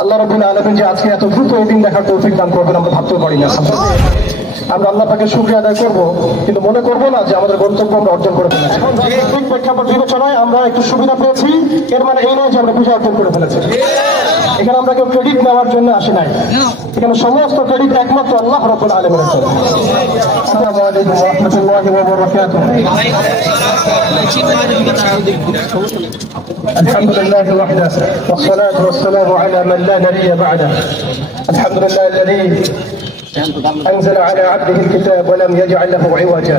আল্লাহ রাব্বুল আলামিন যে আজকে এত দ্রুত এই দিন দেখার তৌফিক দান করবেন আমরা ভাবতে পারি না। আমরা আল্লাহ পাকের শুকরিয়া আদায় করব, কিন্তু মনে করব না যে আমাদের গন্তব্য আমরা অর্জন করে ফেলেছি। ঠিক প্রেক্ষাপট বিবেচনায় আমরা একটু সুবিধা পেয়েছি, এর মানে এই নয় যে আমরা বিজয় অর্জন করে ফেলেছি। এখানে আমরা কেউ ক্রেডিট নেওয়ার জন্য আসি নাই, এখানে সমস্ত ক্রেডিট একমাত্র আল্লাহ রাব্বুল আলামিনের জন্য। আসসালামু আলাইকুম ওয়া রাহমাতুল্লাহি ওয়া বারাকাতুহু। আলহামদুলিল্লাহি ওয়াহদাহু والصلاة والسلام على من لا نبي بعده. الحمد لله الذي أنزل على عبده الكتاب ولم يجعل له عوجا.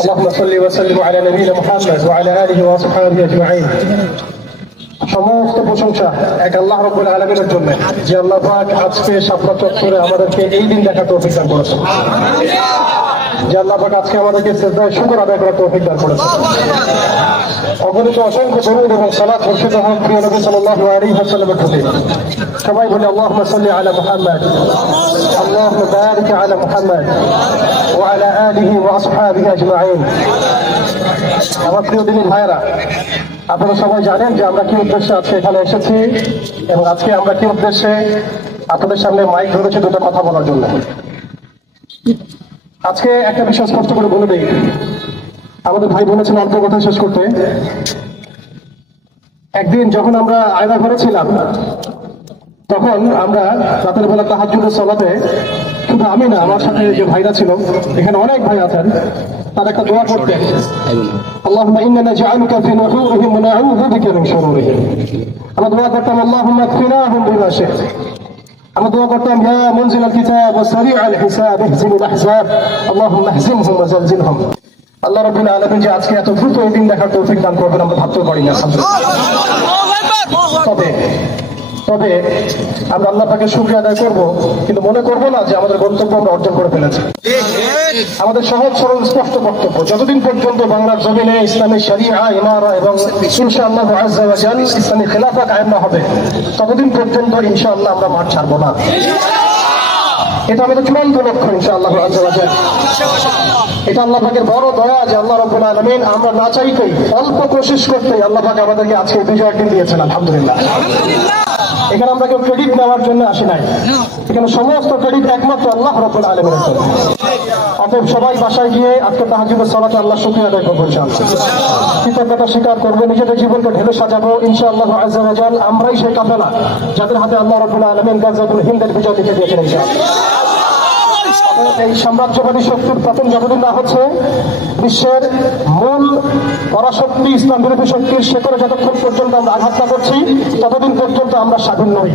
اللهم صل وسلم على نبينا محمد وعلى آله وصحبه أجمعين. সমস্ত প্রশংসা এক আল্লাহ রাব্বুল আলামিনের জন্য, যে আল্লাহ পাক আজকে শাপলা চত্বরে আমাদেরকে এই দিন দেখার তৌফিক দান করেছেন, যে আল্লাহ পাক আজকে আমাদেরকে সিজদায় শুকর আদায় করার তৌফিক দান করেছেন। অগণিত অসংখ্য দরুদ এবং সালাত বর্ষিত হোক প্রিয় নবী সাল্লাল্লাহু আলাইহি ওয়াসাল্লামের প্রতি। সবাই বলি আল্লাহুম্মা সাল্লি আলা মুহাম্মাদ, আল্লাহুম্মা বারিক আলা মুহাম্মাদ ওয়া আলা আলিহি ওয়া আসহাবিহি আজমাইন। আমার প্রিয় দিনী ভাইয়েরা, আপনারা সবাই জানেন যে আমরা কি উদ্দেশ্যে আজকে এখানে এসেছি, এবং আজকে আমরা কি উদ্দেশ্যে আপনাদের সামনে মাইক ধরেছি দুটো কথা বলার জন্য। আজকে একটা বিষয় স্পষ্ট করে বলে দিই, আমাদের ভাই বলেছেন অল্প কথা শেষ করতে। একদিন যখন আমরা আয়না ঘরে ছিলাম, তখন আমরা রাতের বেলা তাহাজ্জুদের সালাতে, শুধু আমি না, আমার সাথে যে ভাইরা ছিল, এখানে অনেক ভাই আছেন, তারা একটা দোয়া করতেন, আল্লাহুম্মা ইন্না নাজআলুকা ফি নুহুরিহিম ওয়া নাউযু বিকা মিন শুরুরিহিম। আমরা দোয়া করতাম আল্লাহুম্মা কফিনাহুম বিমা শি'ত। আমরা দোয়া করতাম ইয়া মুনজিলাল কিতাব ওয়া সারি'আল হিসাব ইহজিমুল আহজাব আল্লাহুম্মা ইহজিমহুম ওয়া জালজিলহুম। আল্লাহ রাব্বুল আলামিন যে আজকে এত দ্রুত এই দিন দেখার তৌফিক দান করবেন আমরা ভাবতে পারি না। তবে আমরা আল্লাহ পাকের শুকরিয়া আদায় করব, কিন্তু মনে করব না যে আমাদের গন্তব্য আমরা অর্জন করে ফেলেছি। আমাদের সহজ সরল স্পষ্ট বক্তব্য, যতদিন পর্যন্ত বাংলার জমিনে ইসলামী শরিয়া, ইমারা এবং ইনশাআল্লাহ আযজা ওয়া জাল ইসলামী খেলাফত কায়েম না হবে, ততদিন পর্যন্ত ইনশাআল্লাহ আমরা মাঠ ছাড়ব না। এটা আমাদের চূড়ান্ত লক্ষ্য ইনশাআল্লাহ আযজা ওয়া জাল। এটা আল্লাহ পাকের বড় দয়া যে আল্লাহ রাব্বুল আলামিন আমরা না চাইতেই, অল্প কোশিশ করতেই আল্লাহ পাক আমাদেরকে আজকে বিজয়ের দিন দিয়েছেন, আলহামদুলিল্লাহ। এখানে আমরা কেউ ক্রেডিট নেওয়ার জন্য আসি নাই, এখানে সমস্ত ক্রেডিট একমাত্র আল্লাহ রাব্বুল আলামিনের জন্য। অতএব সবাই বাসায় গিয়ে আজকে তাহাজ্জুদের সালাতে আল্লাহ শুকরিয়া আদায় করবো, ইনশাআল্লাহ কৃতজ্ঞতা স্বীকার করবো, নিজেদের জীবনকে ঢেলে সাজাবো ইনশাআল্লাহ আযজা ওয়া জাল। আমরাই সেই কাফেলা যাদের হাতে আল্লাহ রাব্বুল আলামিন গাজওয়াতুল হিন্দের বিজয় লিখে দিয়েছেন, ইনশাআল্লাহ। এই সাম্রাজ্যবাদী শক্তির পতন যতদিন না হচ্ছে, বিশ্বের মূল পরাশক্তি ইসলাম বিরোধী শক্তির শেকড়ে যতক্ষণ পর্যন্ত আমরা আঘাত না করছি, ততদিন পর্যন্ত আমরা স্বাধীন নই।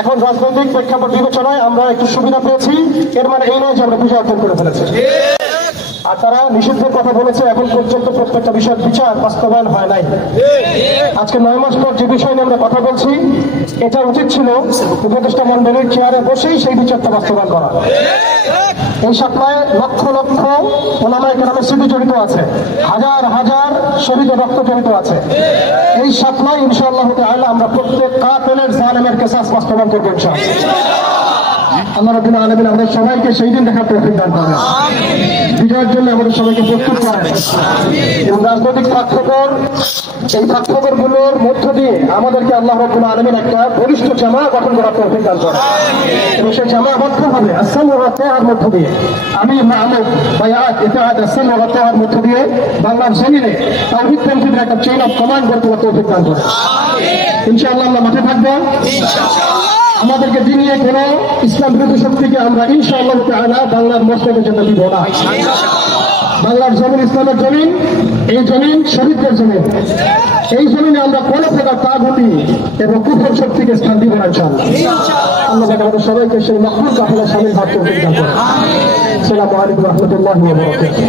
এখন রাজনৈতিক প্রেক্ষাপট বিবেচনায় আমরা একটু সুবিধা পেয়েছি, এর মানে এই নয় যে আমরা বিজয় অর্জন করে ফেলেছি। আর তারা নিষিদ্ধের কথা বলেছে, এখন পর্যন্ত প্রত্যেকটা বিষয়ের বিচার বাস্তবায়ন হয় নাই। আজকে 9 মাস পর যে বিষয় নিয়ে আমরা কথা বলছি, এটা উচিত ছিল উপদেষ্টা মন্ডলীর চেয়ারে বসেই সেই বিচারটা বাস্তবায়ন করা। এই শাপলায় লক্ষ লক্ষ ওলামায়ে কেরামের স্মৃতি জড়িত আছে, হাজার হাজার শহীদের রক্ত জড়িত আছে। এই শাপলায় ইনশাআল্লাহ তাআলা আমরা প্রত্যেক কাফেরের জালেমের কিসাস বাস্তবায়ন করব ইনশাআল্লাহ। আল্লাহ রাব্বুল আলামিন আমাদের সবাইকে সেই দিন দেখার তৌফিক দান করবেন, বিজয়ের জন্য আমাদের সবাইকে প্রস্তুত করেন। এবং রাজনৈতিক পাঠ্যক্রম, এই পাঠ্যক্রমগুলোর মধ্য দিয়ে আমাদেরকে আল্লাহ রাব্বুল আলামিন একটা বলিষ্ঠ জামা গঠন করার তৌফিক দান করেন, এবং সেই জামাবদ্ধ হবে আসসামু ওয়া তাআর মধ্য দিয়ে। আমি মাহমুদ বায়াত ইতাআত আসসামু ওয়া তাআর মধ্য দিয়ে বাংলার জমিনে তাওহীদ পন্থীদের একটা চেইন অফ কমান্ড গড়ে তোলার তৌফিক দান করেন। ইনশাআল্লাহ আমরা মাঠে থাকবো, আমাদেরকে দিনিয়ে কোন ইসলাম বিরোধী শক্তিকে আমরা ইনশাআল্লাহ তাআলা বাংলার মসজিদের জন্য দিব না। বাংলার জমিন ইসলামের জমিন, এই জমিন শহীদদের জমিন। এই জমিনে আমরা কোন প্রকার তাগুতি এবং কুফর শক্তিকে স্থান দিব না ইনশাআল্লাহ। আল্লাহ আমাদের সবাইকে সেই মকবুল কাফেলায় শামিল হওয়ার তৌফিক দান করেন। আসসালামু আলাইকুম ওয়া রাহমাতুল্লাহি ওয়া বারাকাতুহু।